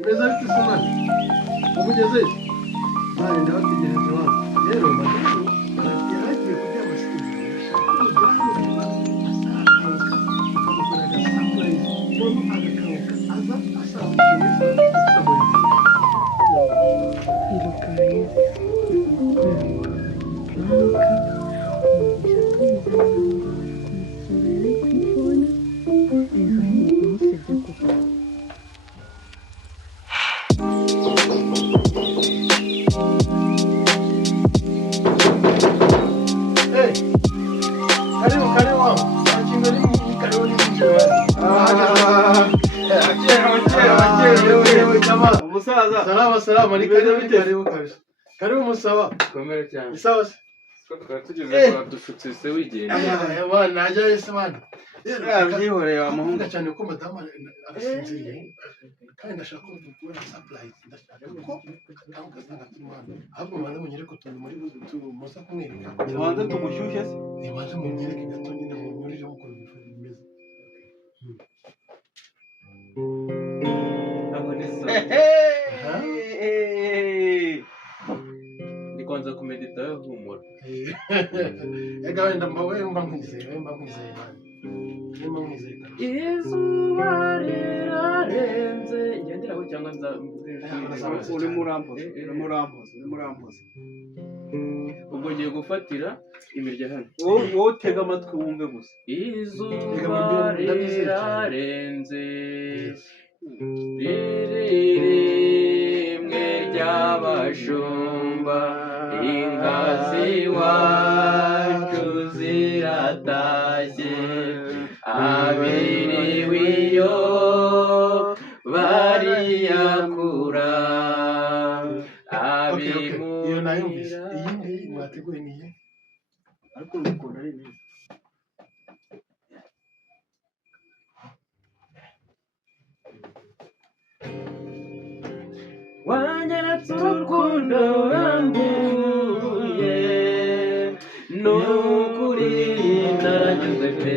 Umeze ufite isomane umugeze bari ndabategereje wa rero madero yaragiye kujya amasitiri Salama ni karibu kabisa. Karibu musawa. Komera cyane. Isawa se. Twari tugeze kwa dushutse se wigenda. Bana najya yese bana. Yabyihoreye amahungu cyane ko madama arasinziriye. Kandi ndashaka ko dukora surprise. Ndashaka ko kangazana kimwana. Ahubwo mwana munyereko tuntu muri buzu musa kumwereka. Tubanze tugushyushye se. Nibaje munyereke gato nyine mu nyurije mu kuntu bimeze. Kwanza kumedita humor. Ega wenda mba mwizeye Izuba rirarenze ngenderaho cyangwa nza uri murampoze ubwo ngiye gufatira imirya hano wowe tega amatwi wumve gusa. Izuba rirarenze rimwe ry'abashumba inka z'iwacu ziratashye abiriwe iyo bariyakura iyo nayumvise iyindi mwateguye niye ariko mukunda ari neza wanyaratse urukundo rambuye nukuri naranyuze pe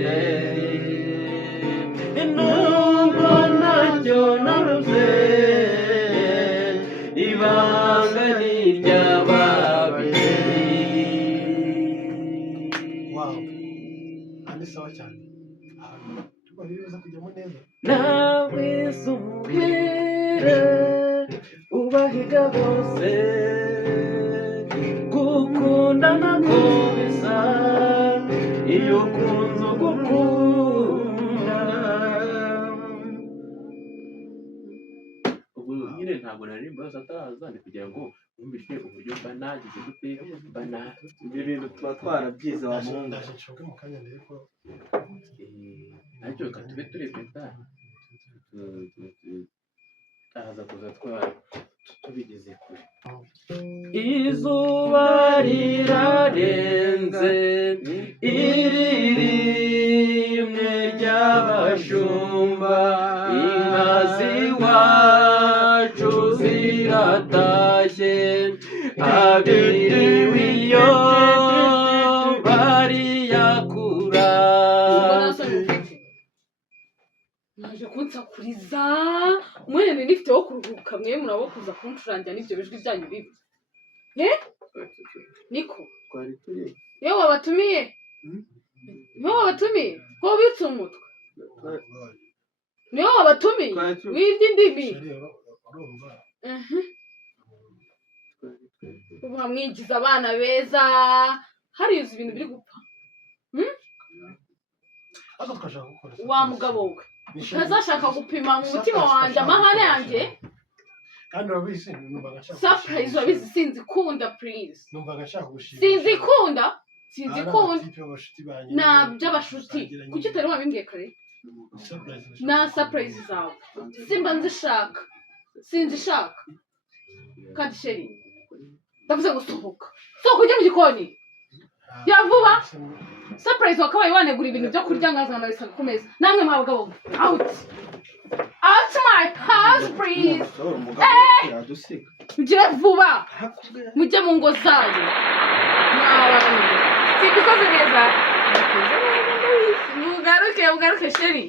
nubwo ntacyo nabuze ibanga ni iry'ababyeyi. Wow, ani sawa cyane tuko biza kujyamo neza nawe sumubwire ubahiga bose gukunda nako bisa iyo kunze gukunda ubu nyine ntabwo naririmba yose ataraza ni kugira ngo wumvishe uburyo mba nagize gute mba Ibyo bintu tuba twarabyize wa muhungu. ndaje nshoke mu kanya ndebe ko ariko reka tube turepeta araza kuza tubigeze kure. Izuba rirarenze rimwe ry'abashumba inka z'iwacu ziratashye abiriwe iyo bariyakura. naje kunsakuriza mwene nifite wo kuruhuka mwe murabo kuza kuncurangira n'ibyo bijwi byanyu bibi niko twari turi yo wabatumiye ko bitse umutwe niyo wabatumiye wibye indimi uba mwigize abana beza hariza ibintu biri gupfa wa mugabo we ntazashaka gupima mu mutima wanjye amahane yanjye kandi urabizi numvaga nshaka surprise urabizi sinzikunda please numvaga nshaka gushima sinzikunda na by'abashuti kuki utari wabimbwiye kare na surprise zawe simba nzishaka sinzishaka kandi sheri ndavuze ngo sohoka ujye mu gikoni ya vuba surprise wakabaye wanegura ibintu byo kurya nkazana bisaga ku meza namwe mwabagabo out my house please mugire vuba mujye mu ngo zanyu sibikoze neza mugaruke sheri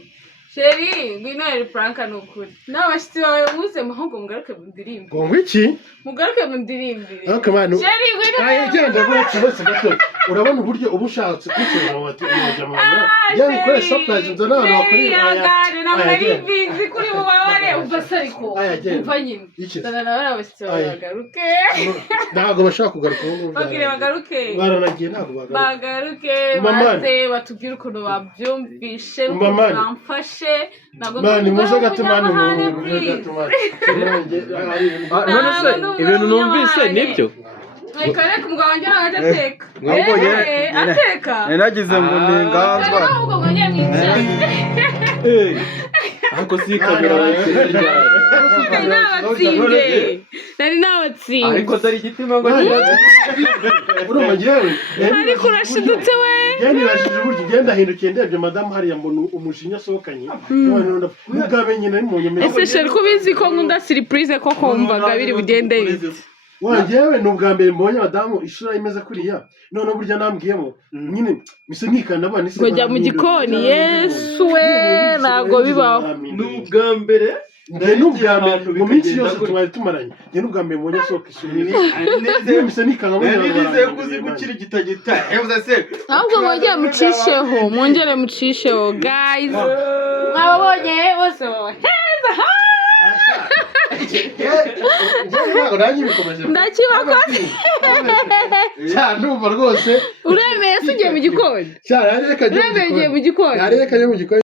Sheri ngwino eri pranka nukuri n'abashitsi bawe muze muhungu mugaruke mu ndirimbo ngo iki mugaruke mu ndirimbire ariko manu Sheri ngwino genda bose gato urabona uburyo uba ushatse kwishyura wati umujya mu bana yani kuri surprise nzana abantu bakuri yagane namarivizi kuri bubabare ubasariko umva nyine iki dana abashitsi bawe bagaruke ntago bashaka kugaruka ubu bagire bagaruke baranagiye ntago bagaruke baze batubwire ukuntu babyumvishe bamfashe mani muze gatumane none se ibintu numvise nibyo reka reka umugabo wanjye ntabwo ateka ateka nagize ngo ni inganzwa ahubwo ngo njye mwicaye ariko si kamera nari nabatsinze ariko dore igitima ngo urumva njyewe ariko urashidutse we njyewe nirashije uburyo ugenda ahindukiye ndebye madamu hariya mbona umujinya asohokanye n'ubwabe nyine ari mu nyemeza ese sheri ko ubizi ko nkunda surprise ko kumvaga biri bugende bite wanjyewe ni ubwa mbere mbonye abadamu ishura imeze kuriya noneho burya nambwiyemo nyine mise nkikanda abana isi ngo jya mu gikoni yesu we ntabwo bibaho ni ubwa mbere njye n'ubwa mbere mu minsi yose twari tumaranye njye n'ubwa mbere mbonye asohoka isura niyo mise nikanga nari nizeye ko uzi gukira igitagita yavuze se ahubwo mwongere mucisheho mwongere mucisheho guys mwababonye bose baba heza ndakibakoze cyane numva rwose uremeye se ugiye mu gikoni cyane reka uremeye ugiye mu gikoni mu gikoni